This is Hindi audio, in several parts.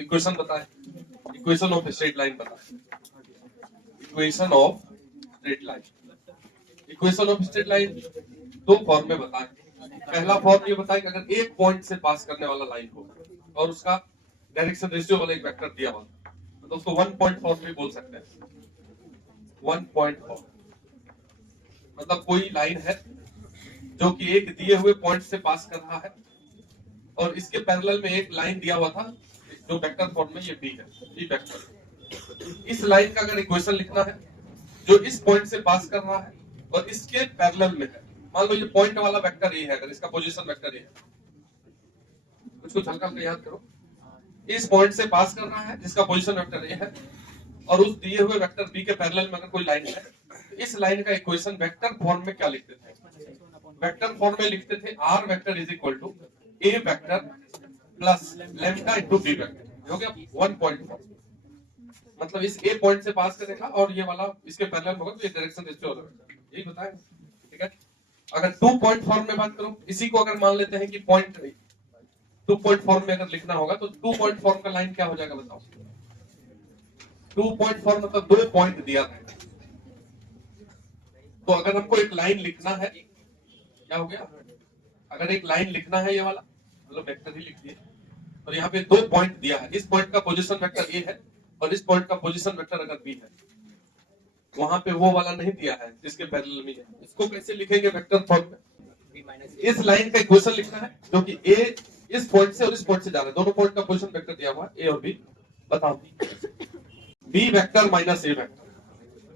इक्वेशन बताए, इक्वेशन ऑफ स्ट्रेट लाइन बताए, equation of straight line. Equation of straight line दो फॉर्म में बताए। पहला फॉर्म ये बताए कि अगर एक पॉइंट से पास करने वाला लाइन हो और उसका डायरेक्शन रेशियो वाला एक वेक्टर दिया हुआ तो उसको 1 पॉइंट फॉर्म में बोल सकते हैं। 1 पॉइंट फॉर्म मतलब कोई लाइन है जो कि एक दिए हुए पॉइंट से पास कर रहा है और इसके पैरेलल में एक लाइन दिया हुआ था जो वेक्टर फॉर्म में ये बी है, बी वेक्टर। इस लाइन का अगर इक्वेशन लिखना है जो इस पॉइंट से पास कर रहा है और इसके पैरेलल में है, मान लो ये पॉइंट वाला वेक्टर ए है, अगर इसका पोजीशन वेक्टर ए है, कुछ हल्का हल्का याद करो, इस पॉइंट से पास कर रहा है जिसका पोजीशन वेक्टर ए है और उस दिए हुए वेक्टर बी के पैरेलल में अगर कोई लाइन है तो इस लाइन का इक्वेशन वेक्टर फॉर्म में क्या लिखते थे? वेक्टर फॉर्म में लिखते थे R vector is equal to A vector plus lambda into B vector. हो गया 1 पॉइंट फॉर्म। मतलब इस ए पॉइंट से पास करेगा और ये वाला इसके पैरेलल होगा तो ये डायरेक्शन रेशियो होगा, यही बताया, ठीक है। अगर 2 पॉइंट फॉर्म में बात करो, इसी को अगर मान लेते हैं कि पॉइंट 2 पॉइंट फॉर्म में अगर लिखना होगा तो 2 पॉइंट फॉर्म का लाइन क्या हो जाएगा बताओ? 2 पॉइंट फॉर्म मतलब 2 पॉइंट दिया था, तो अगर हमको एक लाइन लिखना है, क्या हो गया, अगर एक लाइन लिखना है ये वाला मतलब वेक्टर ही लिख दिए और यहाँ पे 2 पॉइंट दिया है, इस पॉइंट का पोजीशन वेक्टर ए है और इस पॉइंट का पोजीशन वेक्टर अगर बी है, वहां पे वो वाला नहीं दिया है जिसके पैरेलल में है, इसको कैसे लिखेंगे वेक्टर फॉर्म में? इस लाइन का इक्वेशन लिखना है जो कि ए इस पॉइंट से और इस पॉइंट से जा रहा है, दोनों पॉइंट का पोजीशन वेक्टर दिया हुआ है ए और बी। बताओ बी वेक्टर माइनस ए वेक्टर,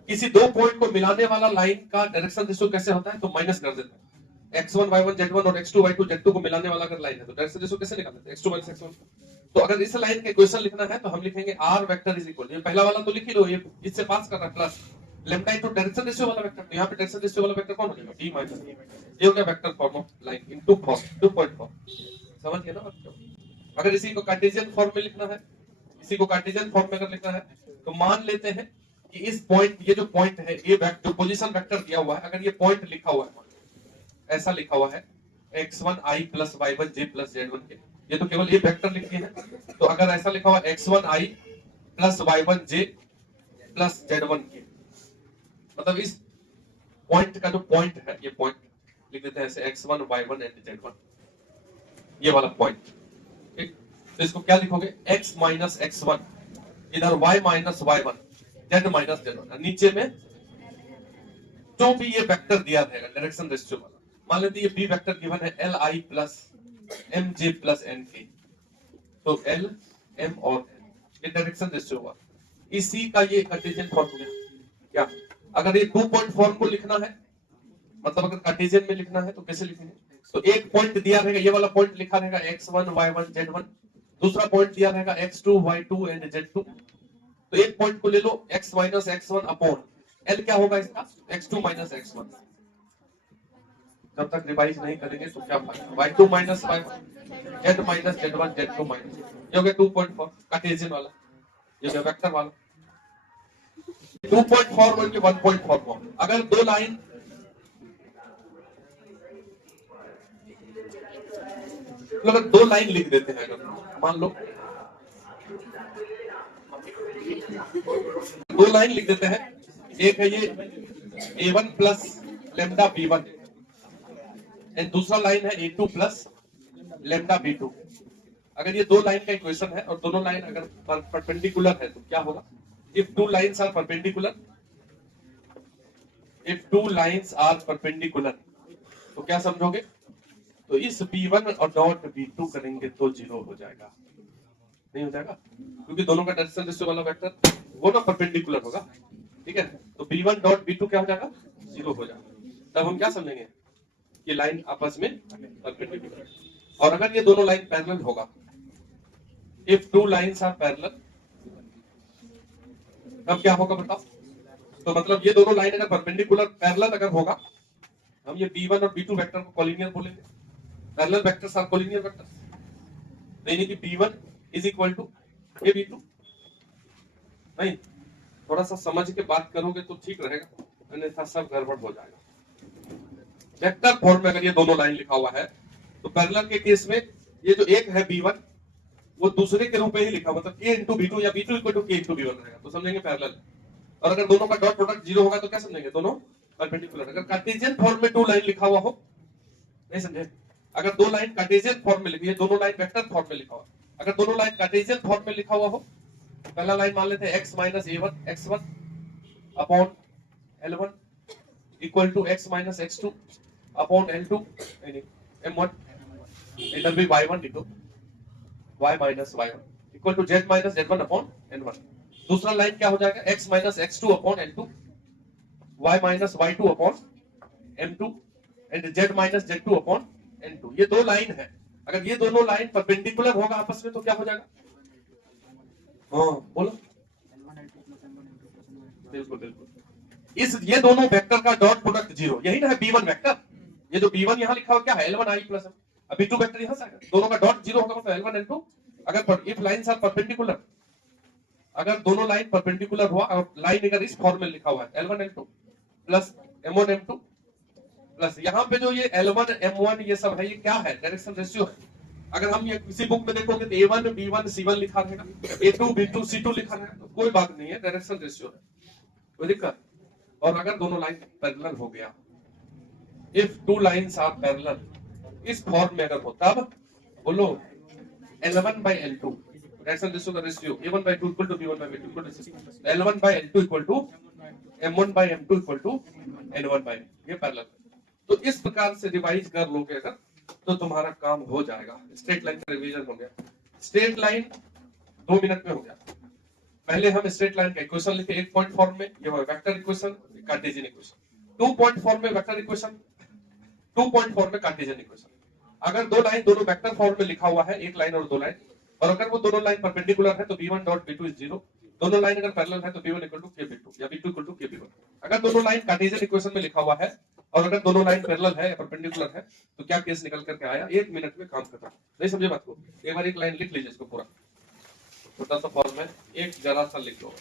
किसी दो पॉइंट को मिलाने वाला लाइन का डायरेक्शन रेशियो कैसे होता है? तो माइनस कर देते हैं। x1 y1 z1 और x2 y2 z2 को मिलाने वाला अगर लाइन है तो डायरेक्शन रेशियो कैसे निकालते हैं? x2 minus x1। तो अगर इस लाइन का इक्वेशन लिखना है तो हम लिखेंगे r वेक्टर इज इक्वल, ये पहला वाला तो लिख ही लो, ये इससे पास कर रहा है, plus lambda into direction ratio वाला वेक्टर, तो यहां पे डायरेक्शन रेशियो वाला वेक्टर कौन हो जाएगा? d minus e। ये हो गया vector form of line into form, 2 point form. समझ गए ना बात? अगर इसी को कार्टेशियन फॉर्म में लिखना है, इसी को कार्टेशियन फॉर्म में अगर लिखना है तो मान लेते हैं कि इस पॉइंट, ये जो पॉइंट है ये जो पोजीशन वेक्टर दिया हुआ है, अगर ये पॉइंट लिखा हुआ है, ऐसा लिखा हुआ है x1 i plus y1 j plus z1 के, ये तो केवल ये वेक्टर लिख दिए हैं। तो अगर ऐसा लिखा हुआ x1 i plus y1 j plus z1 के, मतलब इस पॉइंट का जो पॉइंट है, ये पॉइंट लिख देते हैं ऐसे x1 y1 एंड z1, ये वाला पॉइंट, ठीक। तो इसको क्या लिखोगे? x माइनस x1, इधर y minus y1, z minus z1, नीचे में जो भी ये वेक्टर दिया रहेगा डायरेक्शन रेशियो वाला, मान लेते ये बी वेक्टर गिवन है L I plus M J plus N K, तो एल एम और एन ये डायरेक्शन रेशियो हुआ, इसी का ये कार्टेशियन फॉर्म हो गया। क्या अगर ये 2 पॉइंट फॉर्म को लिखना है, मतलब अगर कार्टेशियन में लिखना है तो कैसे लिखेंगे? तो एक पॉइंट दिया रहेगा, ये वाला पॉइंट लिखा रहेगा x1 y1 z1, दूसरा पॉइंट दिया रहेगा x2 y2 एंड z2, तो एक पॉइंट को ले लो x minus x1 upon L, क्या होगा इसका? x2 minus x1। जब तक रिवाइज नहीं करेंगे तो क्या फायदा? y2 minus y1 z minus z1 z2 minus, ये हो गया 2.4 कार्टेशियन वाला, ये हो गया वेक्टर वाला। 2.4 और ये 1.4। अगर दो लाइन, अगर दो लाइन लिख देते हैं, अगर मान लो दो लाइन लिख देते हैं, एक है ये a1 plus lambda b1 and दूसरा लाइन है a2 प्लस लैम्डा b2। अगर ये दो लाइन का इक्वेशन है और दोनों लाइन अगर परपेंडिकुलर है तो क्या होगा? If two lines are perpendicular, if two lines are perpendicular तो क्या समझोगे? तो इस b1 और डॉट b2 करेंगे तो 0 हो जाएगा, नहीं हो जाएगा, क्योंकि दोनों का डायरेक्शन रेशियो वाला वेक्टर वो ना परपेंडिकुलर होगा, ठीक है। तो b1 डॉट b2 क्या हो जाएगा? 0 हो जाएगा। तब हम क्या समझेंगे? ये लाइन आपस में परपेंडिकुलर। और अगर ये दोनों लाइन पैरेलल होगा, if two lines are parallel, तब क्या होगा बताओ? तो मतलब ये दोनों लाइन अगर परपेंडिकुलर पैरेलल अगर होगा, हम ये b1 और b2 वेक्टर को कोलिनियर बोलेंगे, parallel vectors are collinear vectors, यानी कि b1 is equal to A b2। नहीं, थोड़ा सा समझ के बात करोगे तो ठीक रहेगा, अन्यथा सब गड़बड़ हो जाएगा। वेक्टर फॉर्म में अगर ये दोनों लाइन लिखा हुआ है तो पैरेलल के केस में ये जो एक है b1 वो दूसरे के रूप में ही लिखा, मतलब a इंटू बी टू या b2 equal to k into b1 रहेगा, तो समझेंगे पैरेलल। और अगर दोनों का डॉट प्रोडक्ट जीरो होगा तो क्या समझेंगे, दोनों परपेंडिकुलर। अगर कार्टेशियन फॉर्म में दो लाइन लिखा हुआ हो, नहीं समझे, अगर दो लाइन कार्टेशियन फॉर्म में लिखी है, दोनों लाइन वेक्टर फॉर्म में लिखा हुआ, अगर दोनों लाइन कार्टेशियन फॉर्म में लिखा हुआ हो, पहला लाइन मान लेते हैं x minus a1 x1 upon l1 equal to x minus x2 upon l2 m1, इधर भी y1 लिखो, y minus y1 equal to z minus z1 upon n1। दूसरा लाइन क्या हो जाएगा, x minus x2 upon l2, y minus y2 upon m2 and z minus z2 upon n2। ये दो लाइन है, अगर ये दोनों लाइन परपेंडिकुलर होगा आपस में तो क्या हो जाएगा, हाँ बोलो, बिल्कुल बिल्कुल। इस ये दोनों वेक्टर का डॉट प्रोडक्ट जीरो, यही ना है b1 वेक्टर। ये जो b1 यहाँ लिखा हुआ क्या है, l1 i प्लस अब b2 वेक्टर यहाँ से आएगा, दोनों का डॉट जीरो होगा मतलब l1 l2। अगर इफ लाइंस आर परपेंडिकुलर, अगर दोनों लाइन परपेंडिकुलर हुआ और लाइन अगर इस फॉर्म में लिखा हुआ है l1 l2 plus m1 m2 plus यहाँ पे जो ये l1 m1 ये सब है, ये क्या है, डायरेक्शन रेशियो है। अगर हम ये किसी बुक में देखोगे तो a1 b1 c1 लिखा रहेगा, a2 b2 c2 लिखा रहेगा, तो कोई बात नहीं है, डायरेक्शन रेशियो है, कोई दिक्कत। और अगर दोनों लाइन पैरेलल हो गया, if two lines are parallel, इस फॉर्म में अगर हो तब बोलो l1 by l2, direction ratio का ratio a1 by 2 equal to b1 by b2 equal to l1 by l2 equal to m1 by m2 equal to n1 by, ये पैरेलल। तो इस प्रकार से रिवाइज कर लोगे अगर तो तुम्हारा काम हो जाएगा। स्ट्रेट लाइन का रिवीजन हो गया। स्ट्रेट लाइन 2 मिनट में हो गया। पहले हम स्ट्रेट लाइन का इक्वेशन लिखे एक पॉइंट फॉर्म में, ये vector equation, Cartesian equation. 2 point form में वेक्टर इक्वेशन, 2 पॉइंट फॉर्म में कार्टेशियन इक्वेशन। अगर दो लाइन दोनों वेक्टर फॉर्म में लिखा हुआ है, एक लाइन और दो लाइन, और अगर वो दोनों लाइन परपेंडिकुलर है तो b1 डॉट b2 इज 0। दोनों लाइन अगर पैरेलल है तो b1 equal to k b2 या b2 equal to k b1। अगर दोनों लाइन कार्टेशियन इक्वेशन में लिखा हुआ है और अगर दोनों लाइन पैरेलल है या परपेंडिकुलर है तो क्या केस निकल करके आया, 1 मिनट में काम खत्म। नहीं समझे बात को, एक बार एक लाइन लिख लीजिए इसको पूरा, छोटा सा फॉर्म में एक जरा सा लिख लो।